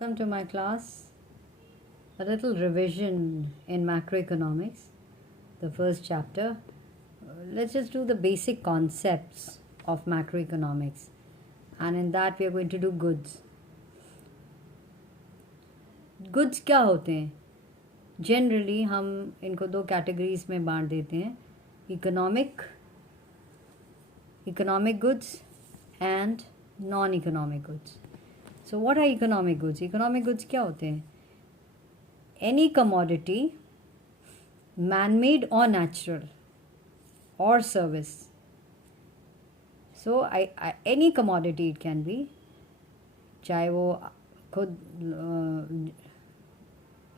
Welcome to my class. A little revision in macroeconomics, the first chapter. Let's just do the basic concepts of macroeconomics, and in that we are going to do goods. Goods क्या होते हैं? Generally हम इनको दो categories में बांट देते हैं, economic goods and non-economic goods. So what are economic goods? Economic goods क्या होते हैं? Any commodity, man-made or natural, or service. So any commodity it can be, चाहे वो खुद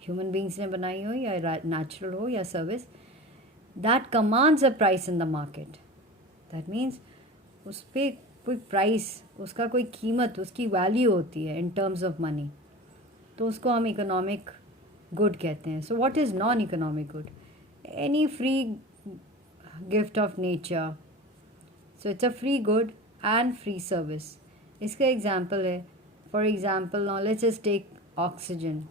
ह्यूमन बींग्स ने बनाई हो या नेचुरल हो या service, that commands a price in the market. That means उस पर कोई प्राइस, उसका कोई कीमत, उसकी वैल्यू होती है इन टर्म्स ऑफ मनी, तो उसको हम इकोनॉमिक गुड कहते हैं. So what is non economic good? Any free gift of nature. So it's a free good and free service. इसका एग्जाम्पल है, for example now let's just take oxygen.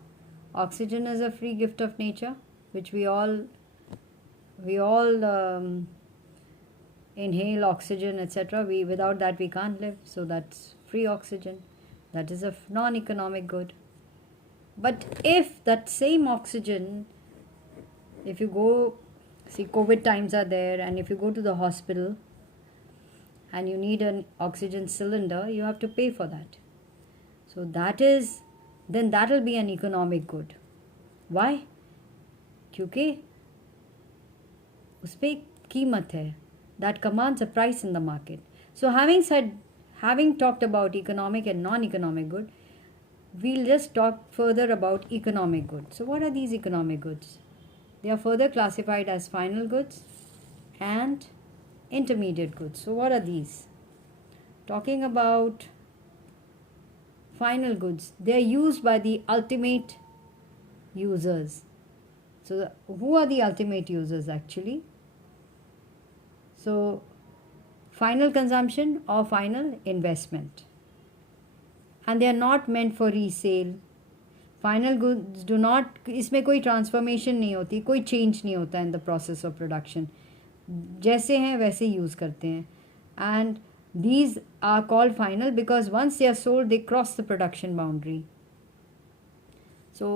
Oxygen is a free gift of nature, which we all inhale oxygen, etc. Without that we can't live. So that's free oxygen. That is a non-economic good. But if that same oxygen, if you go, see, COVID times are there, and if you go to the hospital and you need an oxygen cylinder, you have to pay for that. So then that will be an economic good. Why? क्योंकि उस पर कीमत है. That commands a price in the market. So having talked about economic and non-economic good, we'll just talk further about economic good. So what are these economic goods? They are further classified as final goods and intermediate goods. So what are these? Talking about final goods, they are used by the ultimate users. So who are the ultimate users actually? So final consumption or final investment, and they are not meant for resale. Final goods do not, इसमें कोई transformation नहीं होती, कोई change नहीं होता in the process of production. जैसे हैं वैसे यूज़ करते हैं. And these are called final because once they are sold, they cross the production boundary. So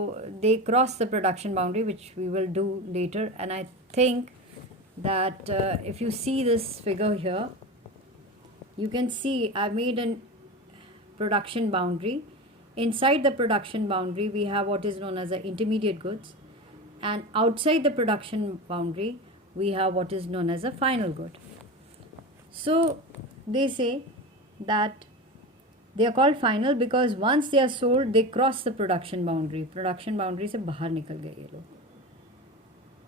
they cross the production boundary, which we will do later. And I think that if you see this figure here, you can see I made a production boundary. Inside the production boundary, we have what is known as the intermediate goods. And outside the production boundary, we have what is known as a final good. So they say that they are called final because once they are sold, they cross the production boundary. Production boundary से बाहर निकल गए ये लोग,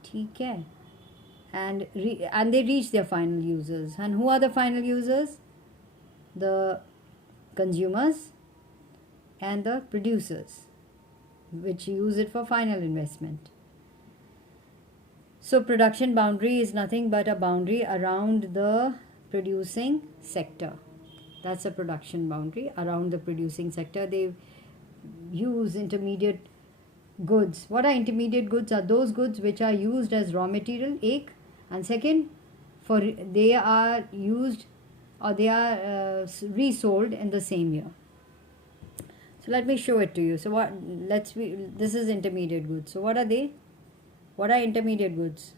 ठीक है? And they reach their final users. And who are the final users? The consumers and the producers, which use it for final investment. So production boundary is nothing but a boundary around the producing sector. That's a production boundary around the producing sector. They use intermediate goods. What are intermediate goods? Are those goods which are used as raw material, एक, and second, they are used or they are resold in the same year. So let me show it to you. So this is intermediate goods. So what are they? What are intermediate goods?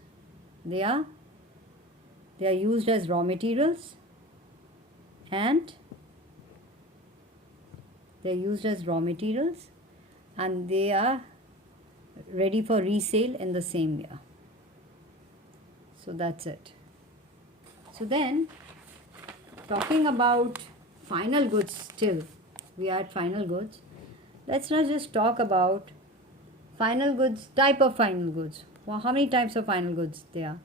They are used as raw materials, and they are ready for resale in the same year. So that's it. So then, talking about final goods, still we are at final goods. Let's not just talk about final goods, type of final goods. Well, how many types of final goods there are?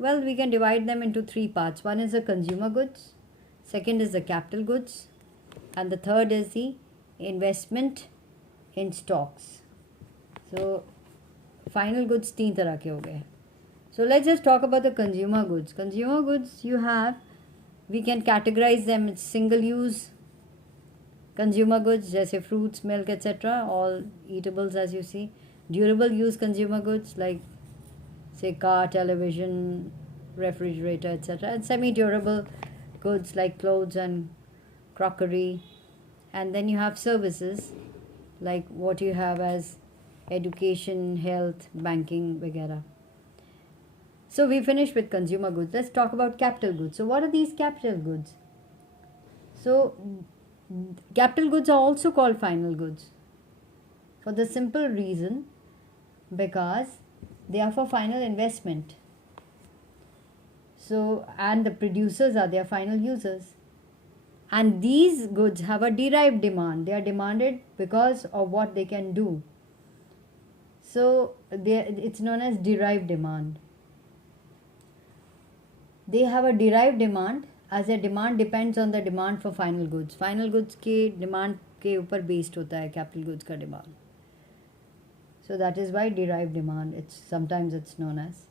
Well, we can divide them into three parts. One is the consumer goods, second is the capital goods, and the third is the investment in stocks. So final goods तीन तरह के हो गए. So let's just talk about the consumer goods. Consumer goods, we can categorize them as single use consumer goods जैसे fruits, milk, etc. all eatables as you see. Durable use consumer goods like say car, television, refrigerator, etc. and semi-durable goods like clothes and crockery. And then you have services like what you have as education, health, banking, वगैरह. So we finished with consumer goods. Let's talk about capital goods. So what are these capital goods? So capital goods are also called final goods for the simple reason because they are for final investment. So, and the producers are their final users. And these goods have a derived demand. They are demanded because of what they can do. So, it's known as derived demand. They have a derived demand as their demand depends on the demand for final goods. Final goods के demand के ऊपर based होता है capital goods का demand. So that is why derived demand, sometimes it's known as.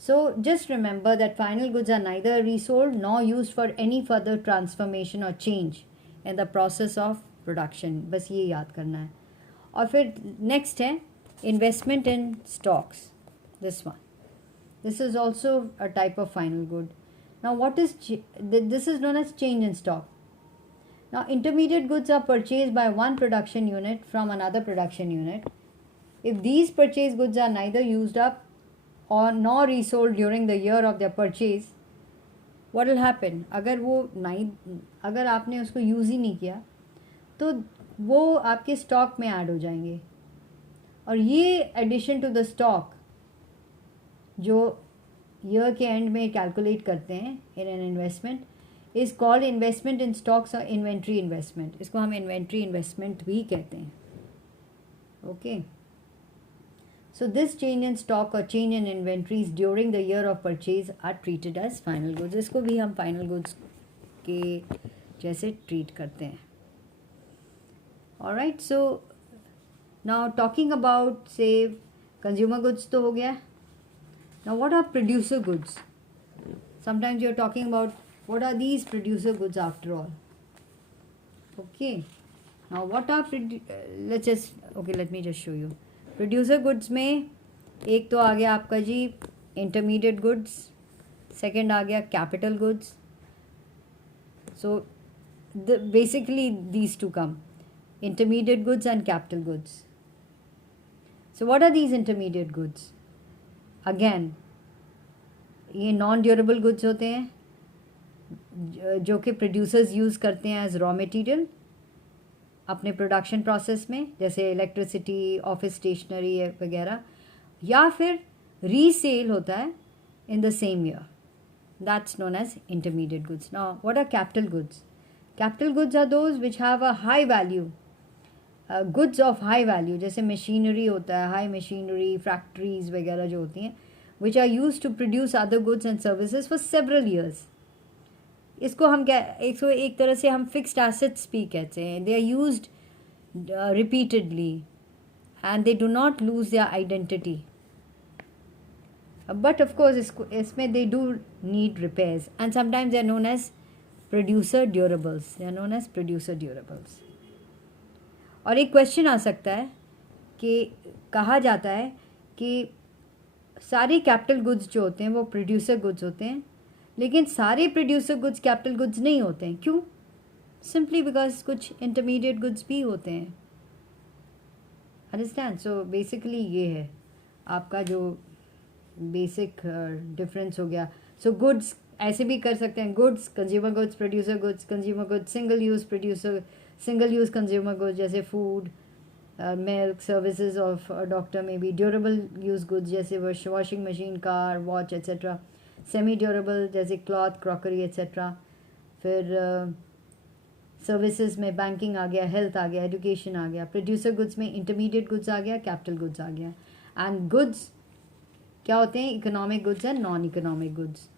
So just remember that final goods are neither resold nor used for any further transformation or change in the process of production. बस ये याद करना है. और फिर next है investment in stocks. This one. This is also a type of final good. Now this is known as change in stock. Now intermediate goods are purchased by one production unit from another production unit. If these purchased goods are neither used up or nor resold during the year of their purchase, what will happen? अगर आपने उसको use ही नहीं किया तो वो आपके stock में add हो जाएंगे. और ये एडिशन टू द स्टॉक जो ईयर के एंड में कैलकुलेट करते हैं in an investment is called investment in stocks और इन्वेंट्री इन्वेस्टमेंट. इसको हम इन्वेंट्री इन्वेस्टमेंट भी कहते हैं. Okay. So this change in stock or change in inventories during the year of purchase are treated as final goods. इसको भी हम final goods के जैसे treat करते हैं. Alright, so now talking about say consumer goods तो हो गया. Now what are producer goods? Sometimes you're talking about what are these producer goods after all. Okay. Now what are let me just show you. Producer goods में एक तो आ गया आपका जी इंटरमीडिएट गुड्स, सेकंड आ गया capital goods. So basically these two come intermediate goods and capital goods. So what are these intermediate goods? Again ये नॉन ड्यूरेबल गुड्स होते हैं जो कि प्रोड्यूसर्स यूज़ करते हैं एज रॉ मटेरियल अपने प्रोडक्शन प्रोसेस में, जैसे इलेक्ट्रिसिटी, ऑफिस स्टेशनरी वगैरह, या फिर रीसेल होता है in the same year. That's known as intermediate goods. Now what are capital goods? Capital goods are those which have a high value, goods of high value, जैसे machinery होता है, high machinery, factories वगैरह जो होती हैं, which are use to produce other goods and services for several years. इसको हम एक तरह से हम फिक्स्ड एसेट्स भी कहते हैं. They are used repeatedly and they do not lose their identity. But of course इसमें they do need repairs and sometimes they are known as producer durables. They are known as producer durables. और एक question आ सकता है कि कहा जाता है कि सारे कैपिटल गुड्स जो होते हैं वो प्रोड्यूसर गुड्स होते हैं, लेकिन सारे प्रोड्यूसर गुड्स कैपिटल गुड्स नहीं होते हैं. क्यों? सिंपली बिकॉज कुछ इंटरमीडिएट गुड्स भी होते हैं. अंडरस्टैंड? सो बेसिकली ये है आपका जो बेसिक डिफरेंस हो गया. सो गुड्स ऐसे भी कर सकते हैं, goods, consumer goods, producer goods, consumer goods, single use consumer goods जैसे food, milk, services of doctor में भी. ड्यूरेबल यूज़ गुड्स जैसे washing machine, car, watch etcetera. Semi durable जैसे क्लॉथ, क्रॉकरी एक्सेट्रा. फिर सर्विसेज में बैंकिंग आ गया, health आ गया, एजुकेशन आ गया. प्रोड्यूसर गुड्स में इंटरमीडिएट गुड्स आ गया, कैपिटल गुड्स आ गया. एंड गुड्स क्या होते हैं? Economic goods and non economic goods.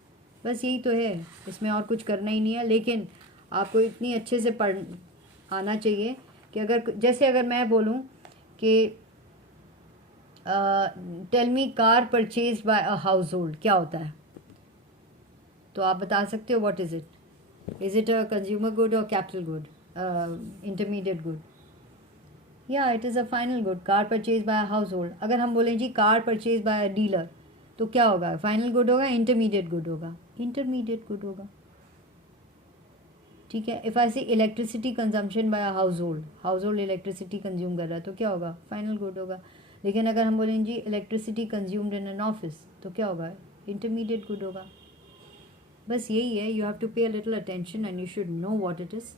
बस यही तो है, इसमें और कुछ करना ही नहीं है. लेकिन आपको इतनी अच्छे से आना चाहिए कि अगर मैं बोलूँ कि tell me car purchase by a house होल्ड, क्या होता है? तो आप बता सकते हो what is it? Is it a consumer good और कैपिटल गुड? Intermediate good. या it is a final good. Car purchase by house होल्ड, अगर हम बोलें जी कार परचेज बाय डीलर, तो क्या होगा? फाइनल गुड होगा, इंटरमीडिएट गुड होगा? इंटरमीडिएट गुड होगा. ठीक है. If I say electricity consumption by house hold electricity consume कर रहा है, तो क्या होगा? फाइनल गुड होगा. लेकिन अगर हम बोलें जी electricity consumed in an office, तो क्या होगा? इंटरमीडिएट गुड होगा. बस यही है. यू हैव टू पे a little attention and you should know what it is.